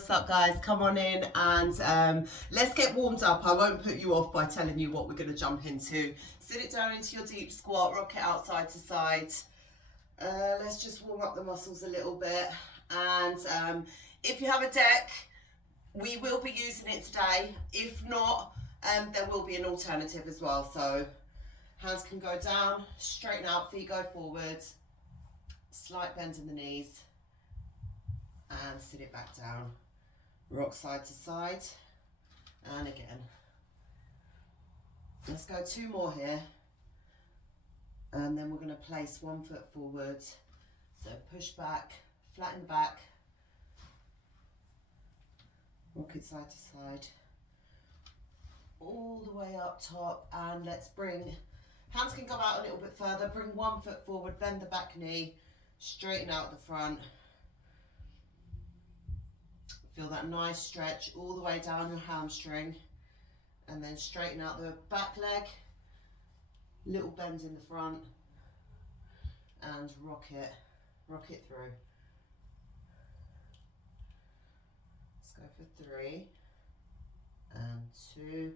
what's up guys? Come on in and let's get warmed up. I won't put you off by telling you what we're going to jump into. Sit it down into your deep squat, rock it out side to side. Let's just warm up the muscles a little bit. And if you have a deck, we will be using it today. If not, there will be an alternative as well. So hands can go down, straighten out, feet go forward, slight bend in the knees, and sit it back down. Rock side to side, and again. Let's go 2 more here. And then we're going to place 1 foot forward. So push back, flatten the back, rock it side to side, all the way up top. And let's bring, hands can come out a little bit further, bring 1 foot forward, bend the back knee, straighten out the front. Feel that nice stretch all the way down your hamstring, and then straighten out the back leg, little bend in the front, and rock it through. Let's go for 3, and 2,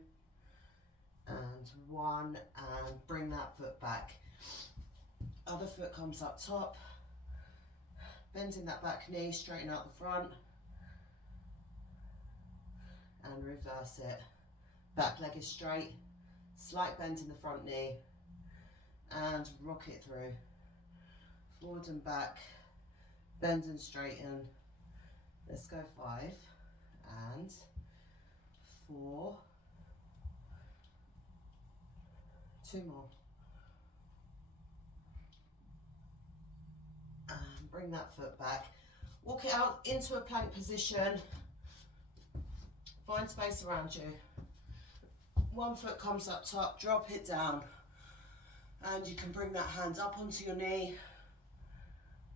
and 1, and bring that foot back. Other foot comes up top, bending that back knee, straighten out the front, and reverse it. Back leg is straight, slight bend in the front knee, and rock it through. Forward and back, bend and straighten. Let's go 5 and 4. 2 more. And bring that foot back. Walk it out into a plank position. Find space around you. 1 foot comes up top, drop it down. And you can bring that hand up onto your knee.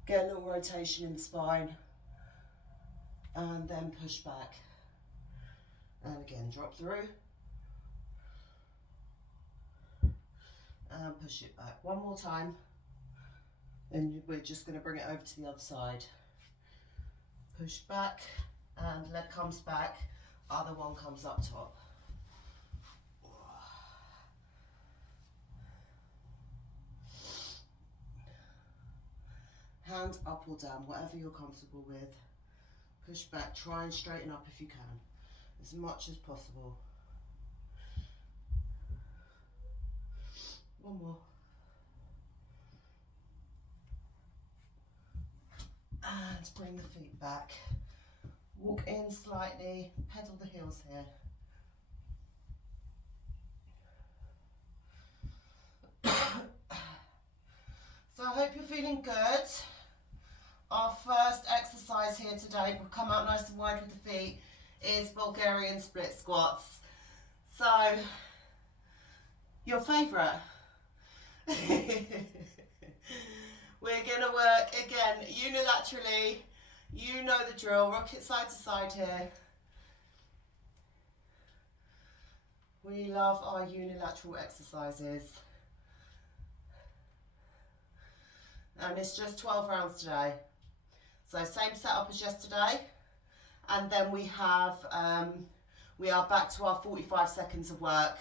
Get a little rotation in the spine. And then push back. And again, drop through. And push it back. 1 more time. And we're just going to bring it over to the other side. Push back, and leg comes back. Other one comes up top. Hand up or down, whatever you're comfortable with. Push back, try and straighten up if you can, as much as possible. 1 more. And bring the feet back. Walk in slightly, pedal the heels here. So I hope you're feeling good. Our first exercise here today, we'll come out nice and wide with the feet, is Bulgarian split squats. So, your favourite. We're going to work again unilaterally. You know the drill, rock it side to side here. We love our unilateral exercises. And it's just 12 rounds today. So same setup as yesterday. And then we are back to our 45 seconds of work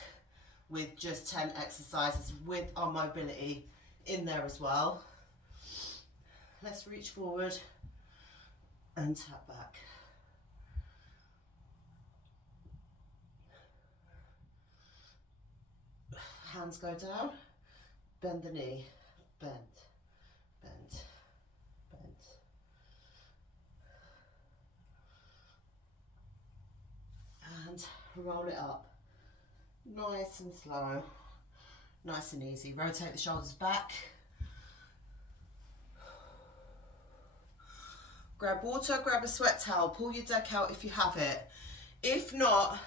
with just 10 exercises with our mobility in there as well. Let's reach forward and tap back. Hands go down, bend the knee, bend, bend, bend. And roll it up, nice and slow, nice and easy. Rotate the shoulders back. Grab water, grab a sweat towel, pull your deck out if you have it. If not,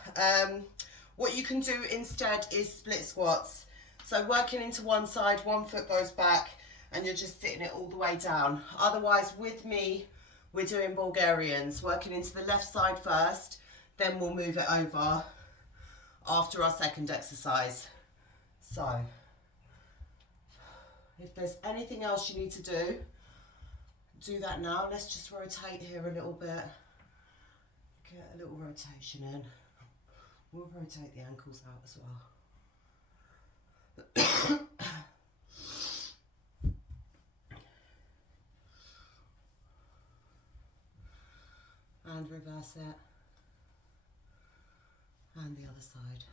what you can do instead is split squats. So working into one side, 1 foot goes back, and you're just sitting it all the way down. Otherwise, with me, we're doing Bulgarians, working into the left side first, then we'll move it over after our second exercise. So, if there's anything else you need to do that now. Let's just rotate here a little bit. Get a little rotation in. We'll rotate the ankles out as well. And reverse it. And the other side.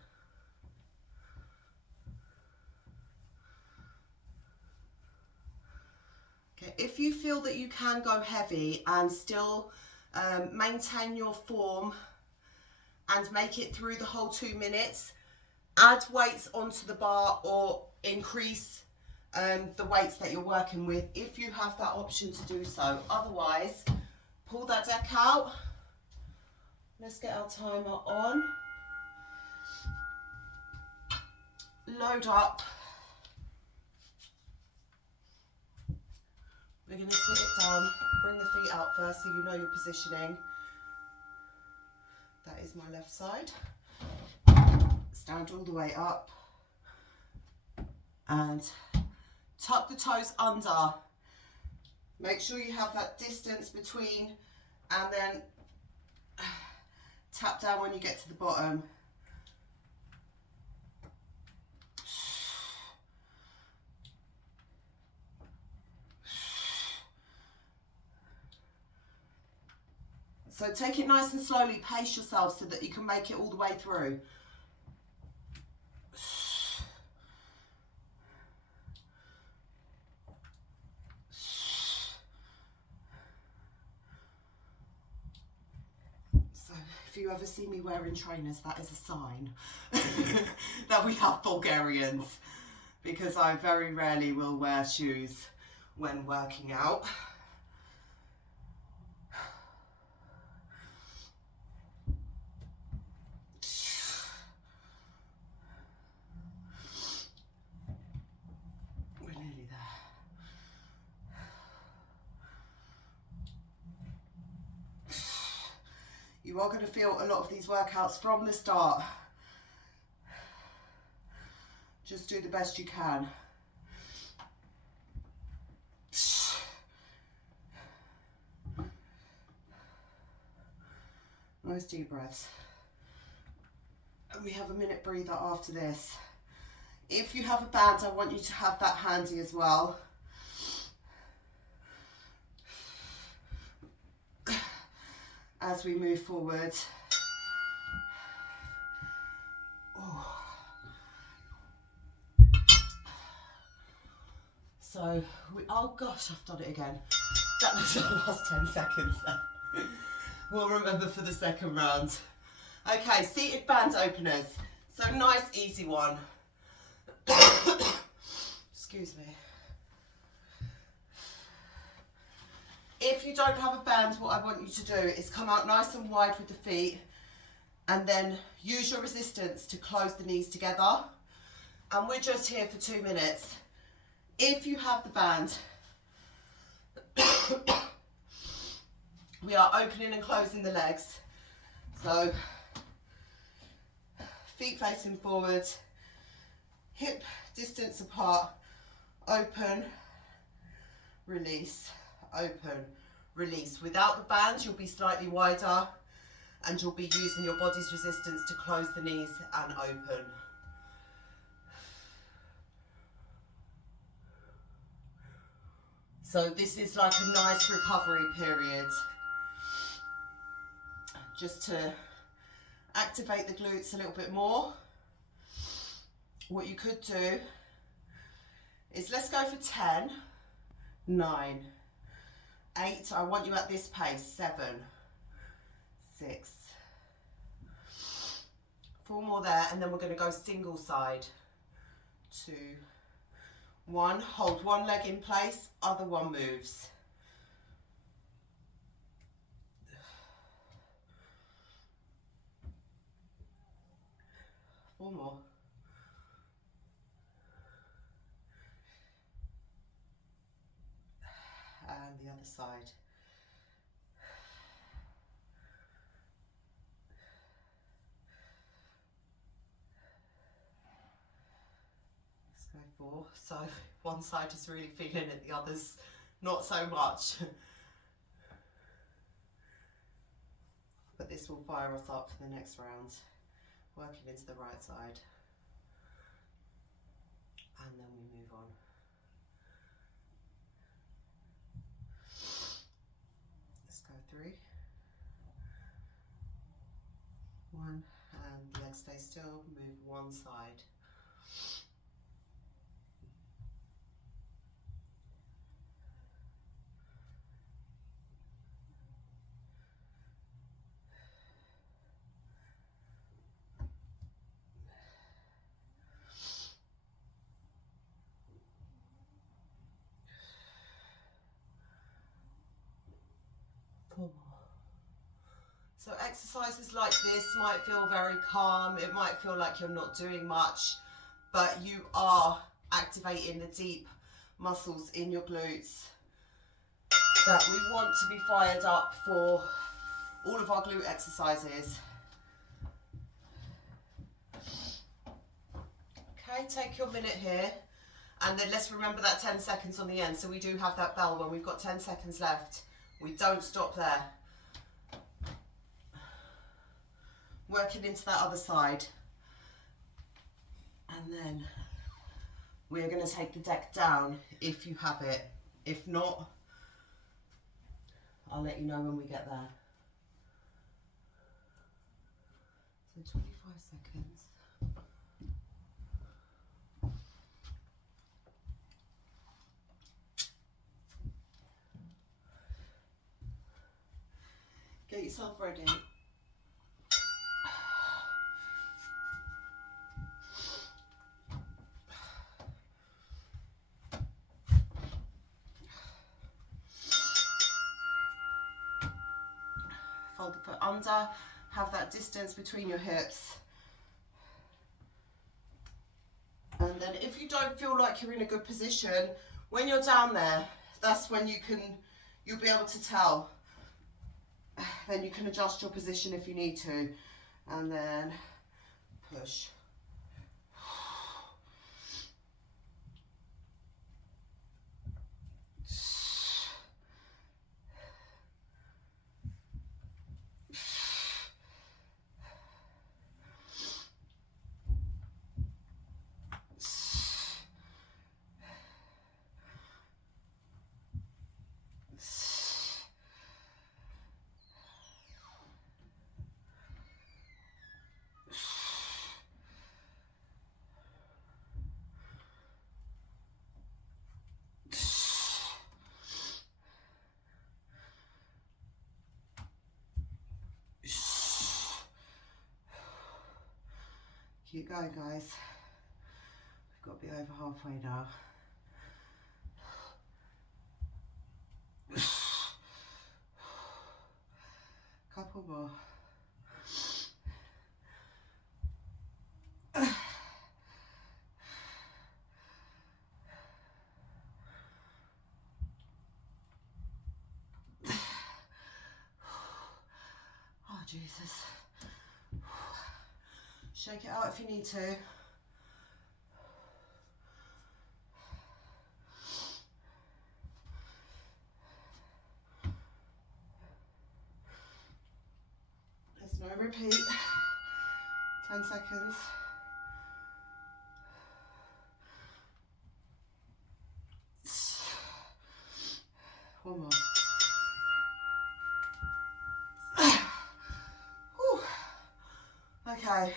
Okay, if you feel that you can go heavy and still maintain your form and make it through the whole 2 minutes, add weights onto the bar or increase the weights that you're working with if you have that option to do so. Otherwise, pull that deck out. Let's get our timer on. Load up. We're going to sit it down, bring the feet out first so you know your positioning. That is my left side. Stand all the way up and tuck the toes under. Make sure you have that distance between and then tap down when you get to the bottom. So take it nice and slowly, pace yourself so that you can make it all the way through. So if you ever see me wearing trainers, that is a sign that we have Bulgarians, because I very rarely will wear shoes when working out. You are going to feel a lot of these workouts from the start. Just do the best you can. Nice deep breaths. And we have a minute breather after this. If you have a band, I want you to have that handy as well. As we move forward. Oh. So, oh gosh, I've done it again. That was our last 10 seconds then. We'll remember for the second round. Okay, seated band openers. So nice, easy one. Excuse me. If you don't have a band, what I want you to do is come out nice and wide with the feet and then use your resistance to close the knees together. And we're just here for 2 minutes. If you have the band, we are opening and closing the legs. So feet facing forward, hip distance apart, open, release. Open, release. Without the band, you'll be slightly wider and you'll be using your body's resistance to close the knees and open. So this is like a nice recovery period. Just to activate the glutes a little bit more. What you could do is let's go for 10, 9, 8, I want you at this pace, 7, 6, 4 more there, and then we're going to go single side, 2, 1, hold one leg in place, other one moves. Four more. And the other side. Let's go 4. So one side is really feeling it, the others not so much. but this will fire us up for the next round. Working into the right side. And then we move on. Let's go 3. 1, and legs stay still, move one side. 4 more. So exercises like this might feel very calm, it might feel like you're not doing much, but you are activating the deep muscles in your glutes that we want to be fired up for all of our glute exercises. Okay, take your minute here, and then let's remember that 10 seconds on the end. So we do have that bell when we've got 10 seconds left. We don't stop there. Working into that other side. And then we're going to take the deck down if you have it. If not, I'll let you know when we get there. So 25 seconds. Get yourself ready. Fold the foot under, have that distance between your hips. And then if you don't feel like you're in a good position, when you're down there, that's when you'll be able to tell. Then you can adjust your position if you need to. And then push. Keep going, guys. We've got to be over halfway now. Couple more. Oh, Jesus. Shake it out if you need to. There's no repeat. 10 seconds. One more. Okay.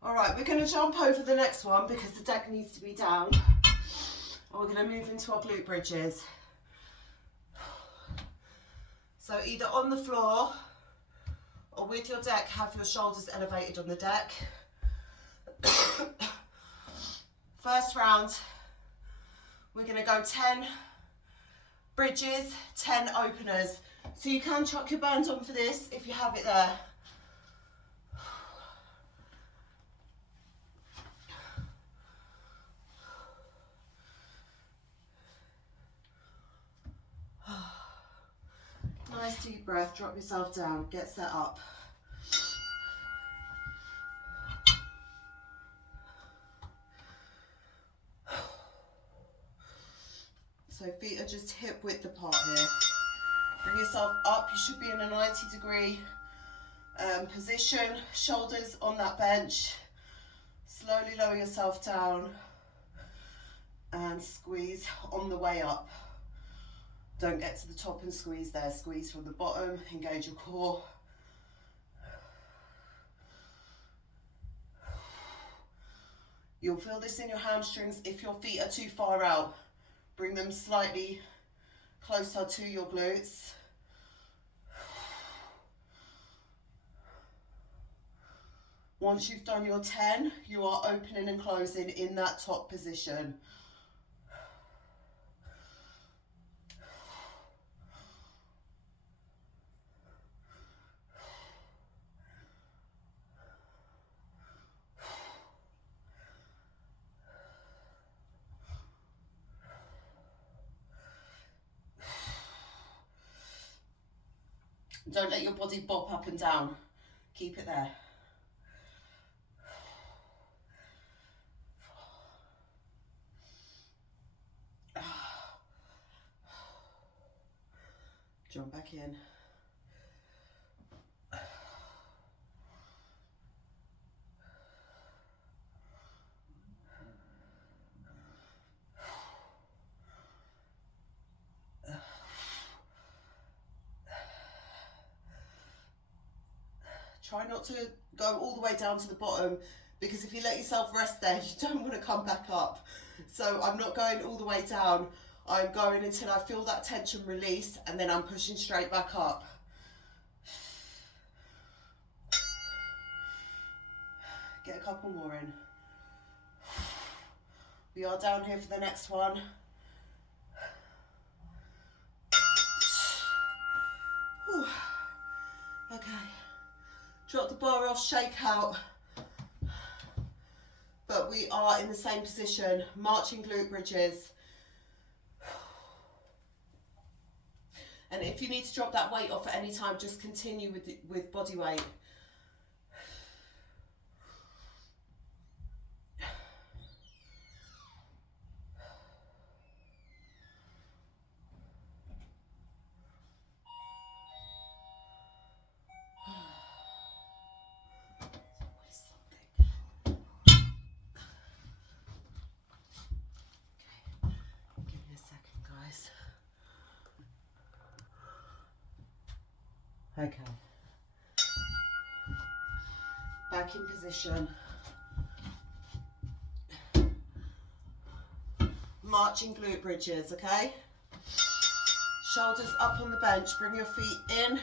All right, we're going to jump over the next one because the deck needs to be down. And we're going to move into our glute bridges. So either on the floor or with your deck, have your shoulders elevated on the deck. First round, we're going to go 10 bridges, 10 openers. So you can chuck your band on for this if you have it there. Nice deep breath, drop yourself down, get set up. So feet are just hip width apart here. Bring yourself up, you should be in a 90-degree Position, shoulders on that bench. Slowly lower yourself down and squeeze on the way up. Don't get to the top and squeeze there. Squeeze from the bottom, engage your core. You'll feel this in your hamstrings if your feet are too far out. Bring them slightly closer to your glutes. Once you've done your 10, you are opening and closing in that top position. Don't let your body bop up and down. Keep it there. Jump back in. Try not to go all the way down to the bottom, because if you let yourself rest there, you don't want to come back up. So I'm not going all the way down. I'm going until I feel that tension release, and then I'm pushing straight back up. Get a couple more in. We are down here for the next one. Whew. Okay. Drop the bar off, shake out. But we are in the same position, marching glute bridges. And if you need to drop that weight off at any time, just continue with body weight. Okay, back in position, marching glute bridges, okay? Shoulders up on the bench, bring your feet in.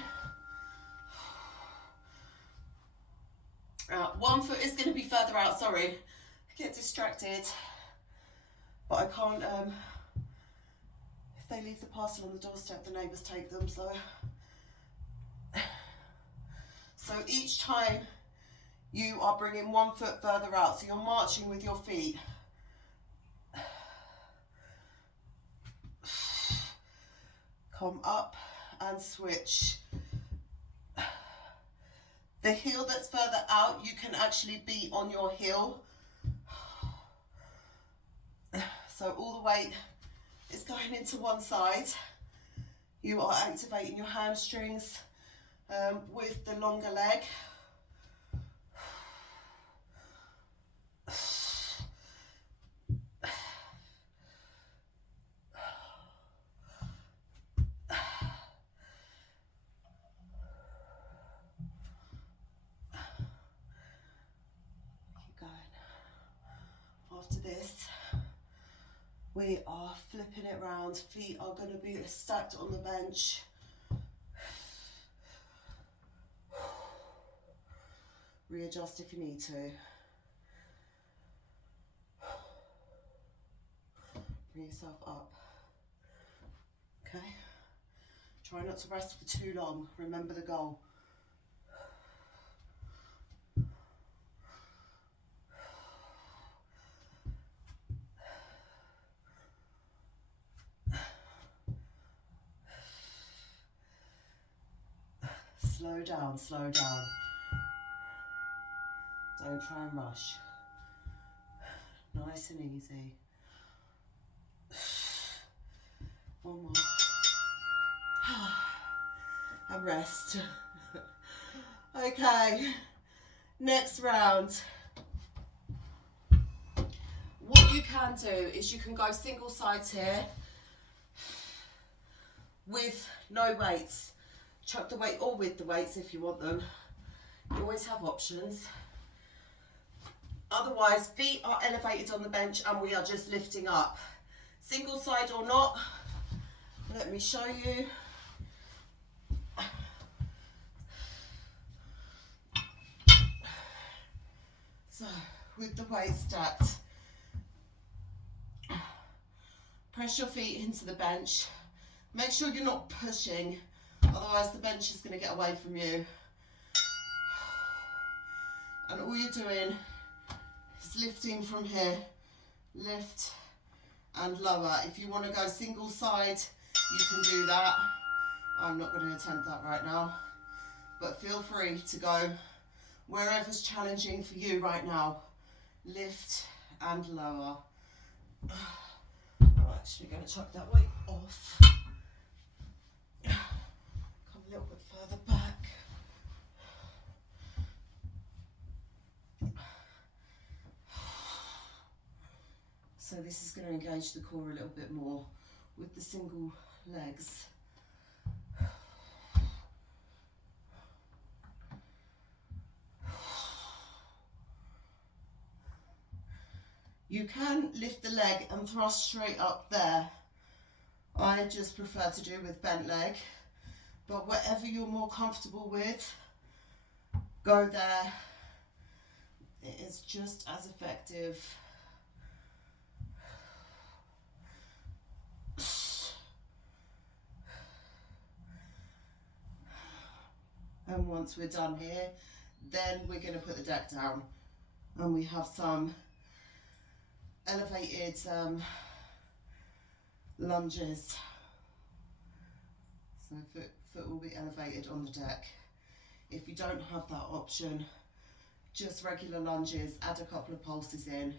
One foot is going to be further out, sorry, I get distracted, but I can't, if they leave the parcel on the doorstep, the neighbours take them, so each time you are bringing 1 foot further out, so you're marching with your feet. Come up and switch. The heel that's further out, you can actually be on your heel. So all the weight is going into one side. You are activating your hamstrings with the longer leg. Keep going. After this, we are flipping it round. Feet are going to be stacked on the bench. Readjust if you need to. Bring yourself up. Okay. Try not to rest for too long. Remember the goal. Slow down, slow down. Don't try and rush. Nice and easy. One more. And rest. Okay, next round. What you can do is you can go single sides here with no weights. Chuck the weight or with the weights if you want them. You always have options. Otherwise, feet are elevated on the bench and we are just lifting up. Single side or not, let me show you. So, with the weight stacked, press your feet into the bench. Make sure you're not pushing, otherwise the bench is going to get away from you. And all you're doing is lifting from here, lift and lower. If you want to go single side, you can do that. I'm not going to attempt that right now, but feel free to go wherever's challenging for you right now. Lift and lower. I'm actually going to chuck that weight off. Come a little bit further back. So this is going to engage the core a little bit more with the single legs. You can lift the leg and thrust straight up there. I just prefer to do with bent leg, but whatever you're more comfortable with, go there. It is just as effective. And once we're done here, then we're going to put the deck down and we have some elevated lunges. So foot will be elevated on the deck. If you don't have that option, just regular lunges, add a couple of pulses in.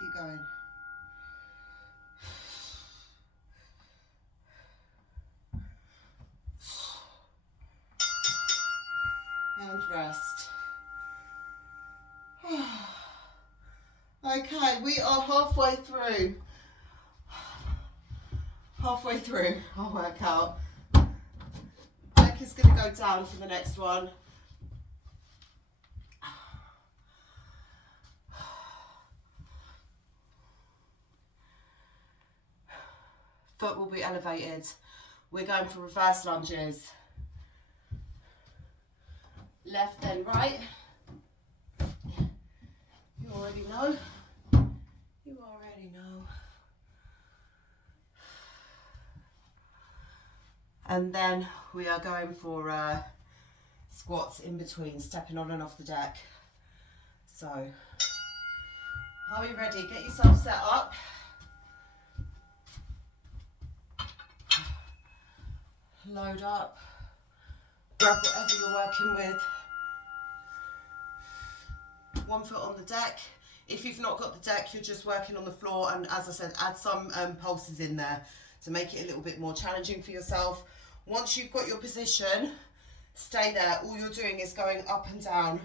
Keep going. And rest. Okay, we are halfway through. Halfway through our workout. Neck is going to go down for the next one. Foot will be elevated. We're going for reverse lunges. Left then right. You already know. You already know. And then we are going for squats in between, stepping on and off the deck. So, are we ready? Get yourself set up. Load up. Grab whatever you're working with. One foot on the deck. If you've not got the deck, you're just working on the floor, and as I said, add some pulses in there to make it a little bit more challenging for yourself. Once you've got your position, stay there. All you're doing is going up and down.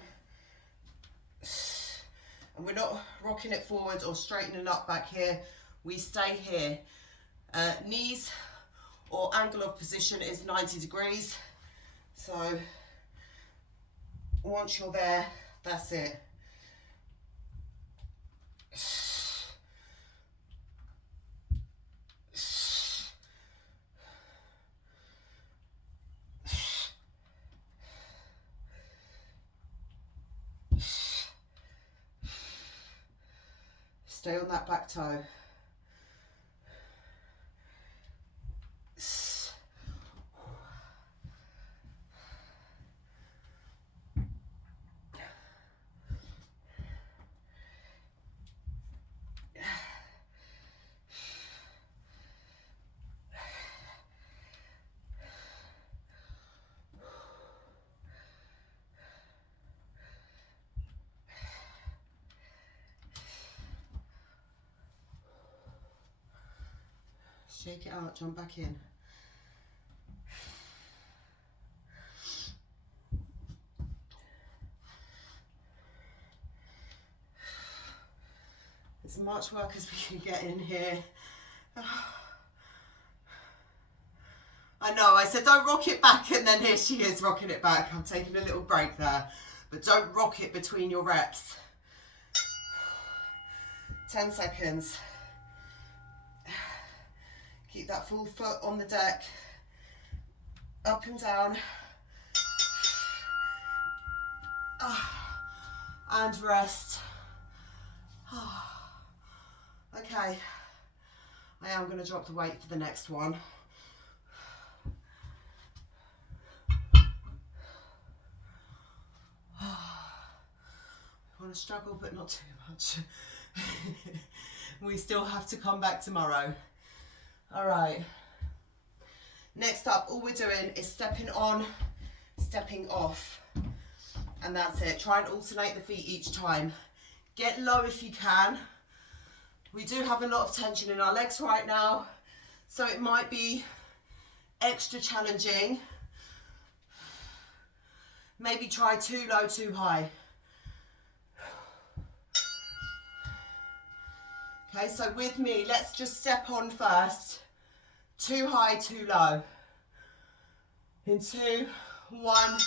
And we're not rocking it forward or straightening up back here. We stay here. Knees or angle of position is 90 degrees. So once you're there, that's it. Stay on that back toe. Shake it out, jump back in. As much work as we can get in here. I know, I said don't rock it back, and then here she is rocking it back. I'm taking a little break there, but don't rock it between your reps. 10 seconds. Keep that full foot on the deck, up and down. And rest. Okay, I am going to drop the weight for the next one. I want to struggle, but not too much. We still have to come back tomorrow. All right. Next up, all we're doing is stepping on, stepping off. And that's it. Try and alternate the feet each time. Get low if you can. We do have a lot of tension in our legs right now, so it might be extra challenging. Maybe try too low, too high. Okay, so with me, let's just step on first. Too high, too low. In 2, 1,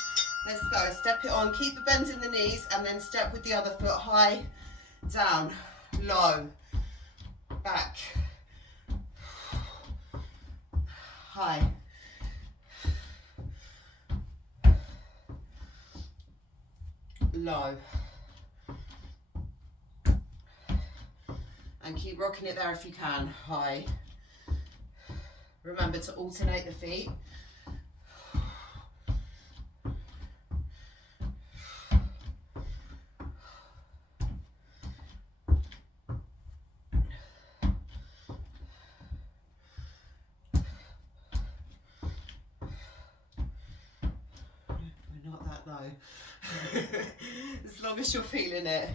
let's go. Step it on, keep the bend in the knees, and then step with the other foot high, down, low, back, high. Low. And keep rocking it there if you can. High. Remember to alternate the feet. We're not that low. As long as you're feeling it.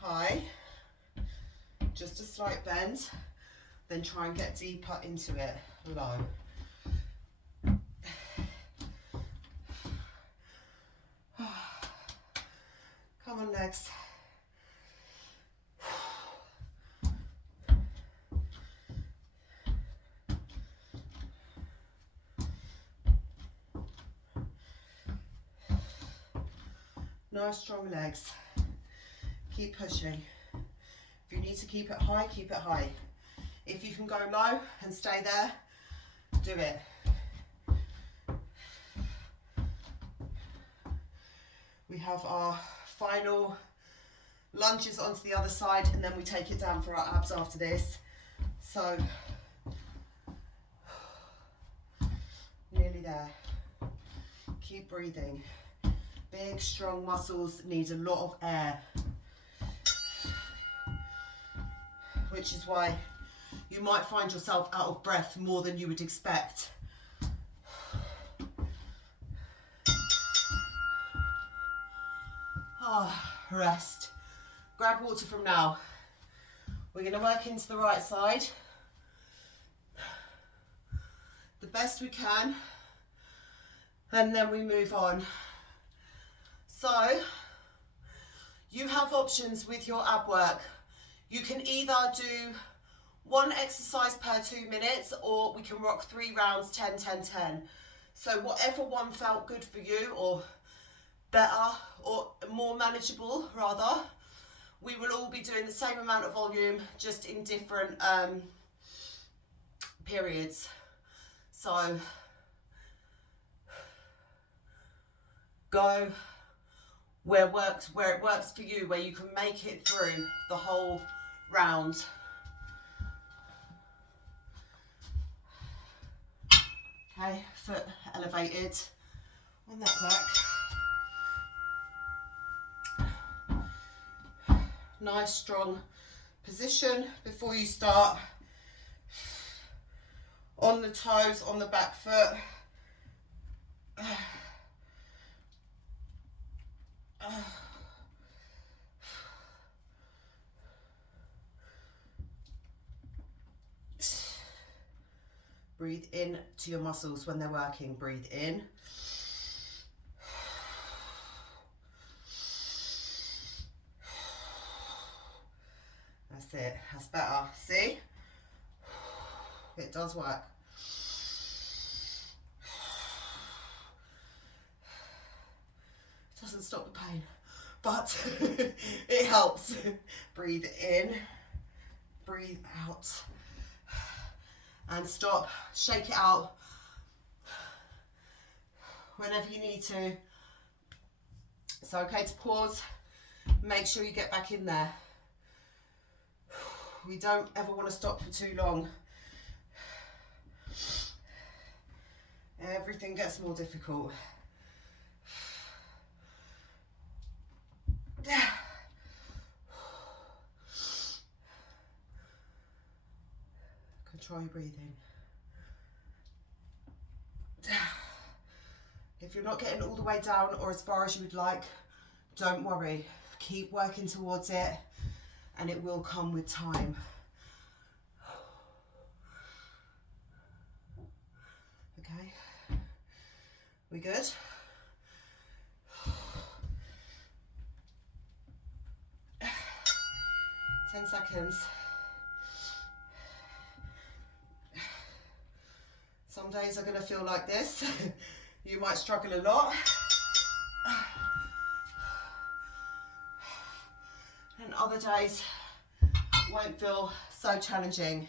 High. Just a slight bend, then try and get deeper into it. Low. Come on, legs. Nice strong legs. Keep pushing. If you need to keep it high, keep it high. If you can go low and stay there, do it. We have our final lunges onto the other side, and then we take it down for our abs after this. So, nearly there. Keep breathing. Big, strong muscles need a lot of air. Which is why you might find yourself out of breath more than you would expect. Rest. Grab water from now. We're going to work into the right side the best we can, and then we move on. So, you have options with your ab work. You can either do one exercise per 2 minutes, or we can rock 3 rounds, 10, 10, 10. So whatever one felt good for you, or better, or more manageable rather, we will all be doing the same amount of volume, just in different periods. So go where it works for you, where you can make it through the whole round. Okay, foot elevated on that back. Nice strong position before you start. On the toes, on the back foot. Breathe in to your muscles when they're working. Breathe in. That's it. That's better. See? It does work. It doesn't stop the pain, but it helps. Breathe in, breathe out, and stop. Shake it out whenever you need to. It's okay to pause. Make sure you get back in there. We don't ever want to stop for too long. Everything gets more difficult. Control your breathing. If you're not getting all the way down or as far as you would like, don't worry. Keep working towards it and it will come with time. Okay, we good? Ten seconds. Some days are going to feel like this. You might struggle a lot. And other days won't feel so challenging.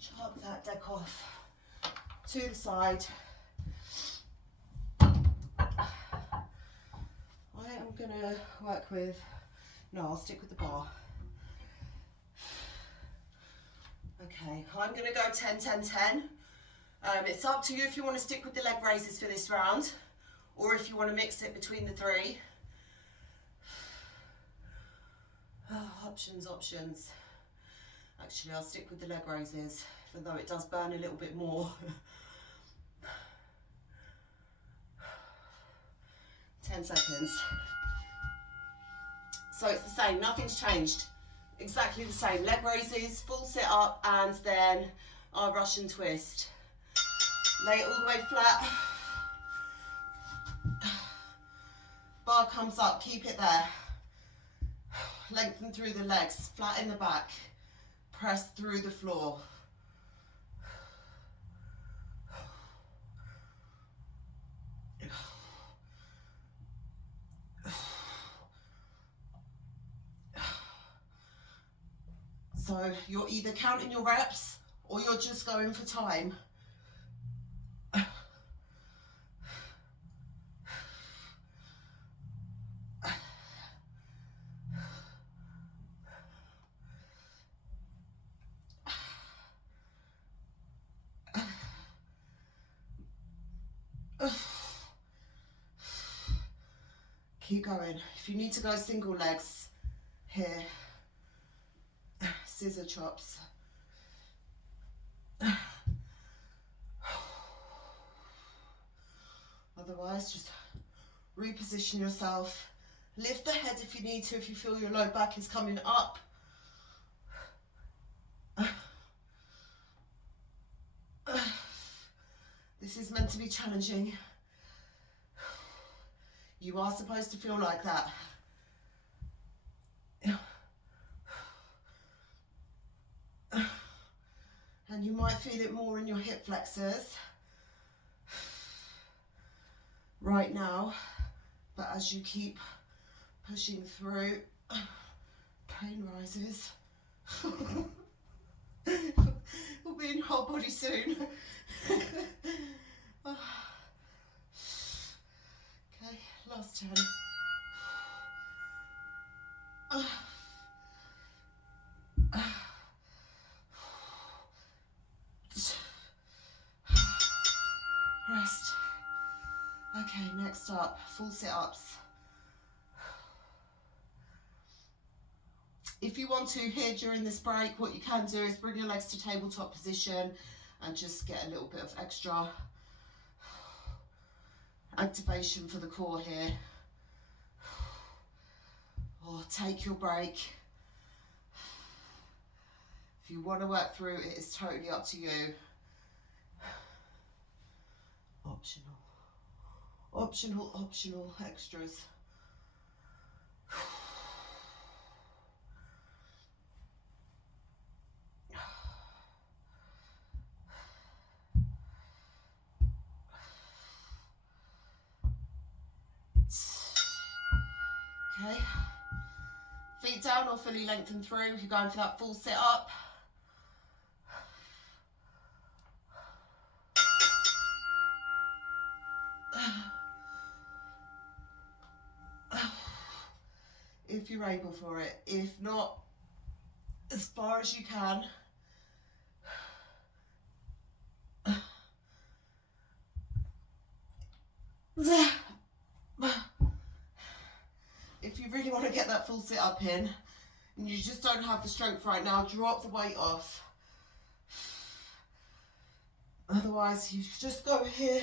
Chop that deck off to the side. I am going to work with, no, I'll stick with the bar. Okay, I'm going to go 10, 10, 10. It's up to you if you want to stick with the leg raises for this round or if you want to mix it between the three. Options, options. Actually, I'll stick with the leg raises, even though it does burn a little bit more. 10 seconds. So it's the same, nothing's changed. Exactly the same, leg raises, full sit up, and then our Russian twist. Lay it all the way flat. Bar comes up, keep it there. Lengthen through the legs, flat in the back. Press through the floor. So you're either counting your reps or you're just going for time. Keep going. If you need to go single legs, here, scissor chops. Otherwise, just reposition yourself. Lift the head if you need to, if you feel your low back is coming up. This is meant to be challenging. You are supposed to feel like that. And you might feel it more in your hip flexors right now, but as you keep pushing through, pain rises. We'll be in whole body soon. Okay, last 10. Rest. Okay, next up, full sit-ups. If you want to here during this break, what you can do is bring your legs to tabletop position and just get a little bit of extra activation for the core here. Or take your break. If you want to work through, it is totally up to you. Optional. Optional, optional extras. Okay. Feet down or fully lengthened through. If you're going for that full sit up. If you're able for it. If not, as far as you can. If you really want to get that full sit up in, and you just don't have the strength right now, drop the weight off. Otherwise, you just go here.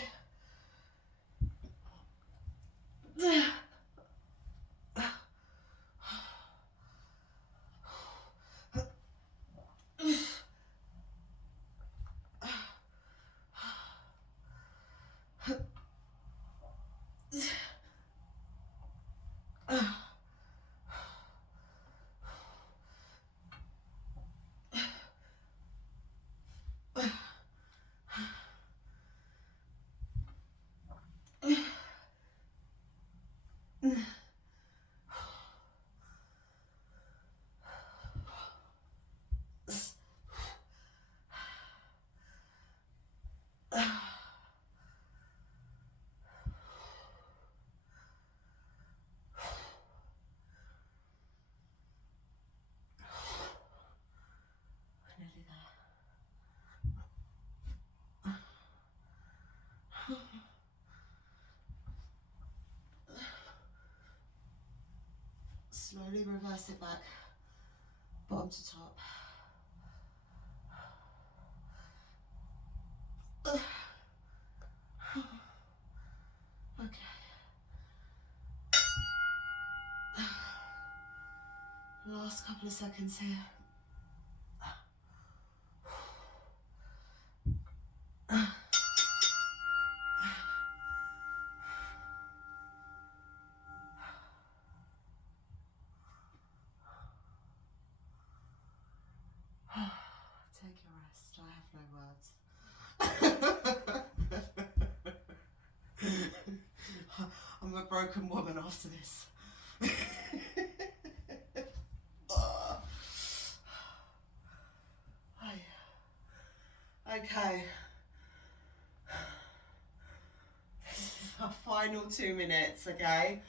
Slowly reverse it back, bottom to top. Okay. Last couple of seconds here. Take your rest. I have no words. I'm a broken woman after this. Okay. Our final 2 minutes, okay?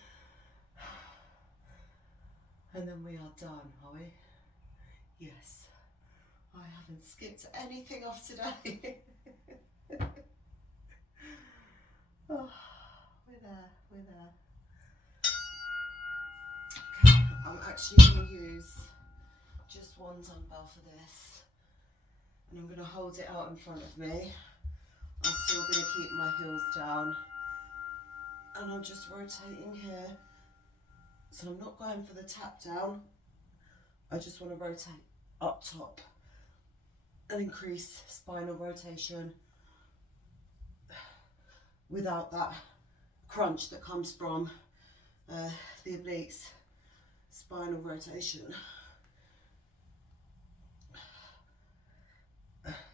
And then we are done, are we? Yes. I haven't skipped anything off today. Oh, we're there, we're there. Okay, I'm actually going to use just one dumbbell for this. And I'm going to hold it out in front of me. I'm still going to keep my heels down. And I'm just rotating here. So I'm not going for the tap down. I just want to rotate up top and increase spinal rotation without that crunch that comes from the obliques. Spinal rotation.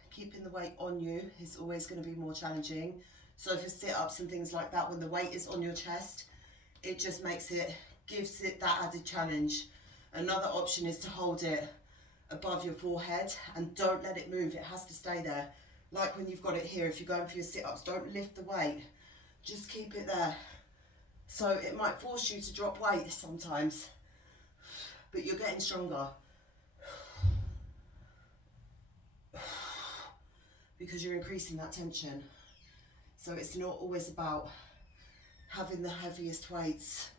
Keeping the weight on you is always going to be more challenging. So for sit-ups and things like that, when the weight is on your chest, it just gives it that added challenge. Another option is to hold it above your forehead and don't let it move. It has to stay there. Like when you've got it here, if you're going for your sit-ups, don't lift the weight. Just keep it there. So it might force you to drop weight sometimes, but you're getting stronger. Because you're increasing that tension. So it's not always about having the heaviest weights.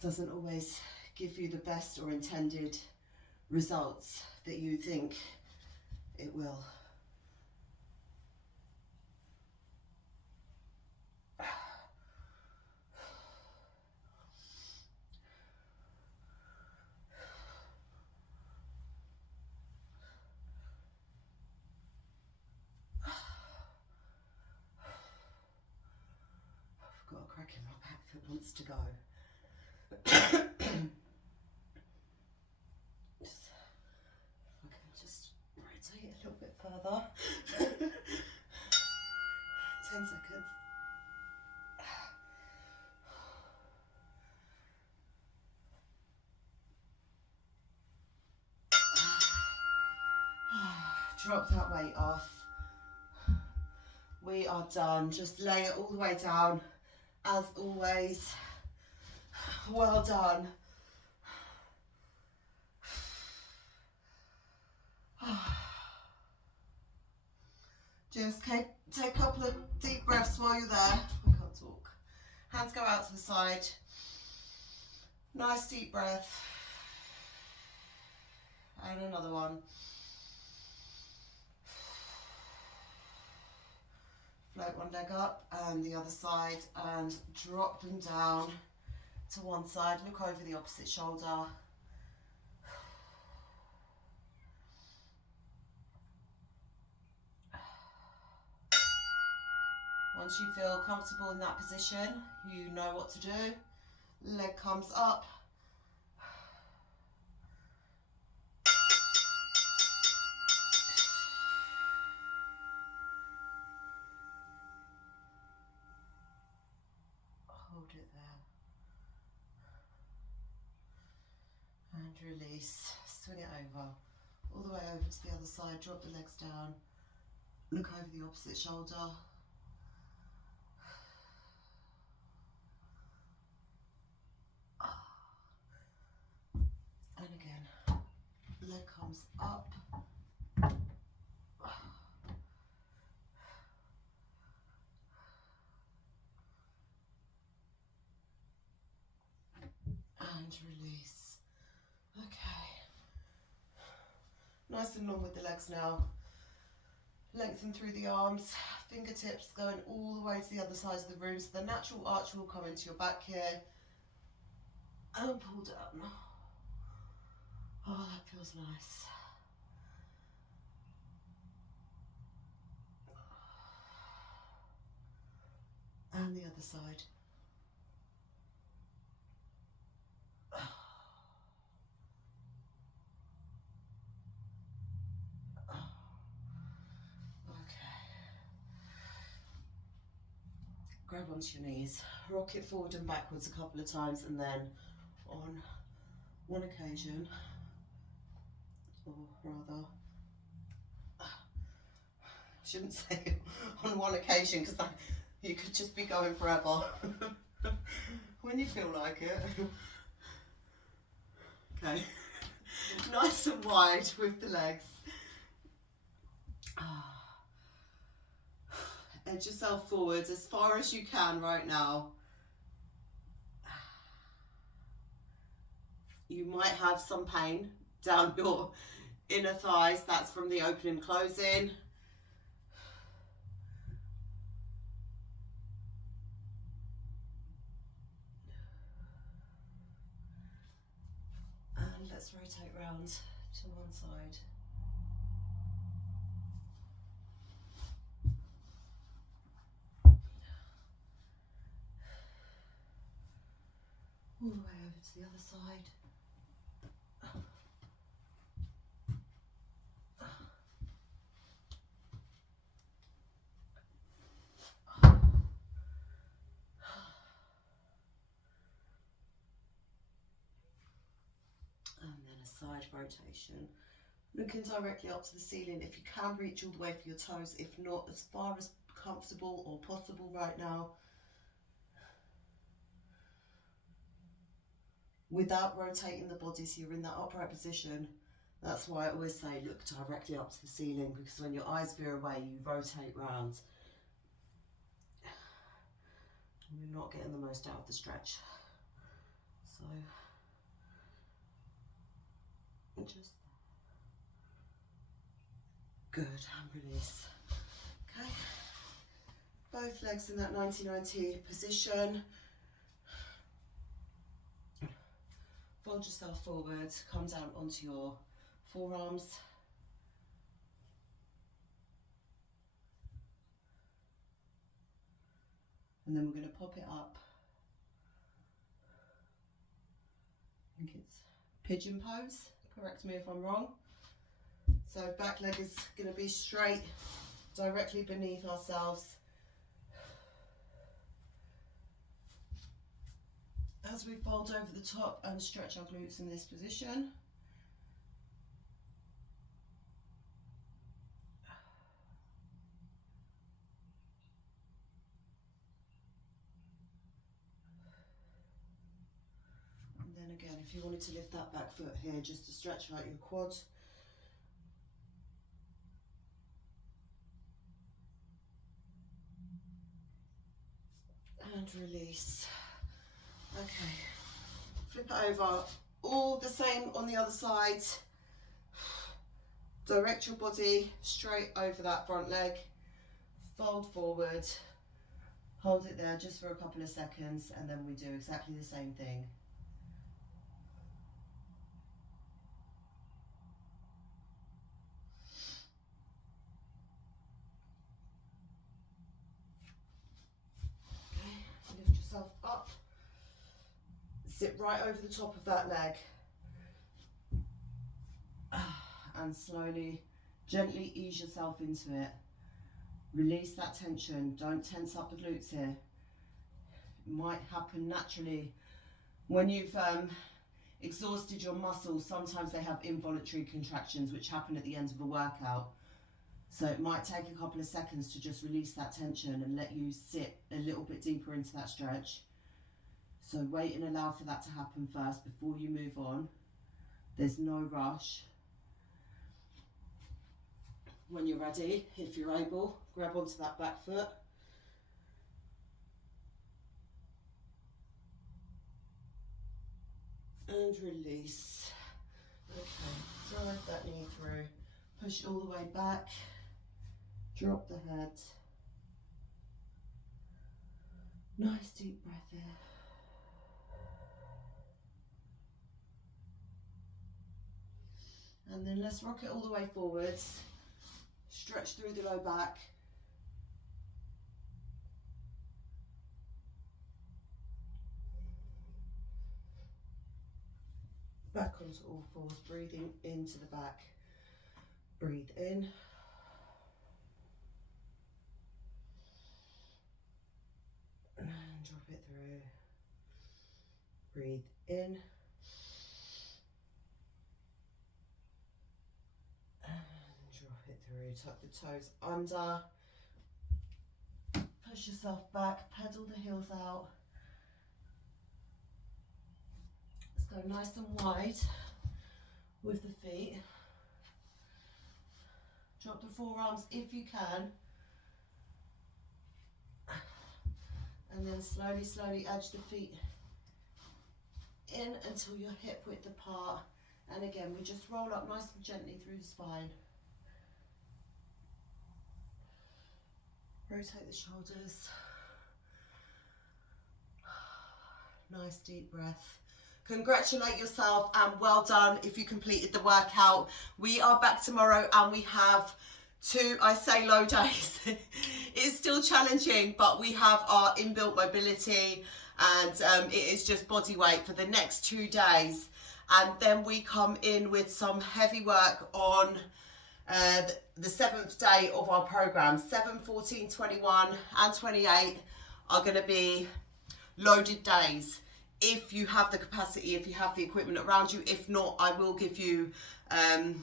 Doesn't always give you the best or intended results that you think it will. crack in my back that wants to go. Just rotate a little bit further. 10 seconds. Drop that weight off. We are done. Just lay it all the way down. As always, well done. Just take a couple of deep breaths while you're there. I can't talk. Hands go out to the side. Nice deep breath. And another one. Float one leg up and the other side and drop them down to one side. Look over the opposite shoulder. Once you feel comfortable in that position, you know what to do. Leg comes up. Hold it there. And release. Swing it over. All the way over to the other side. Drop the legs down. Look over the opposite shoulder. And again, leg comes up. And release. Okay. Nice and long with the legs now. Lengthen through the arms, fingertips going all the way to the other side of the room, so the natural arch will come into your back here. And pull down. Oh, that feels nice. And the other side. Grab onto your knees, rock it forward and backwards a couple of times, and then on one occasion, or rather, I shouldn't say on one occasion because you could just be going forever. When you feel like it. Okay, nice and wide with the legs. Edge yourself forwards as far as you can right now. You might have some pain down your inner thighs. That's from the opening and closing. And let's rotate round to one side. All the way over to the other side. And then a side rotation. Looking directly up to the ceiling. If you can, reach all the way for your toes. If not, as far as comfortable or possible right now. Without rotating the body, so you're in that upright position. That's why I always say look directly up to the ceiling, because when your eyes veer away, you rotate round. You're not getting the most out of the stretch. So, just good, and release. Okay, both legs in that 90-90 position. Fold yourself forward, come down onto your forearms. And then we're going to pop it up. I think it's pigeon pose. Correct me if I'm wrong. So back leg is going to be straight, directly beneath ourselves. As we fold over the top and stretch our glutes in this position. And then again, if you wanted to lift that back foot here, just to stretch out your quad. And release. Okay, flip it over, all the same on the other side. Direct your body straight over that front leg, fold forward, hold it there just for a couple of seconds, and then we do exactly the same thing. Okay, lift yourself up. Sit right over the top of that leg and slowly, gently ease yourself into it. Release that tension. Don't tense up the glutes here. It might happen naturally when you've exhausted your muscles. Sometimes they have involuntary contractions which happen at the end of a workout. So it might take a couple of seconds to just release that tension and let you sit a little bit deeper into that stretch. So wait and allow for that to happen first before you move on. There's no rush. When you're ready, if you're able, grab onto that back foot. And release. Okay, drive that knee through. Push it all the way back. Drop the head. Nice deep breath here. And then let's rock it all the way forwards. Stretch through the low back. Back onto all fours, breathing into the back. Breathe in. And drop it through. Breathe in. Tuck the toes under, push yourself back, pedal the heels out. Let's go nice and wide with the feet. Drop the forearms if you can. And then slowly, slowly edge the feet in until you're hip width apart. And again, we just roll up nice and gently through the spine. Rotate the shoulders. Nice deep breath. Congratulate yourself and well done if you completed the workout. We are back tomorrow and we have 2, I say low days. It's still challenging, but we have our inbuilt mobility and it is just body weight for the next 2 days. And then we come in with some heavy work on the 7th day of our program. 7, 14, 21 and 28 are going to be loaded days. If you have the capacity, if you have the equipment around you. If not, I will give you how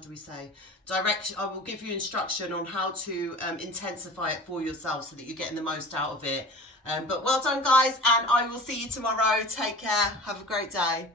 do we say, I will give you instruction on how to intensify it for yourself so that you're getting the most out of it. But well done guys, and I will see you tomorrow. Take care, have a great day.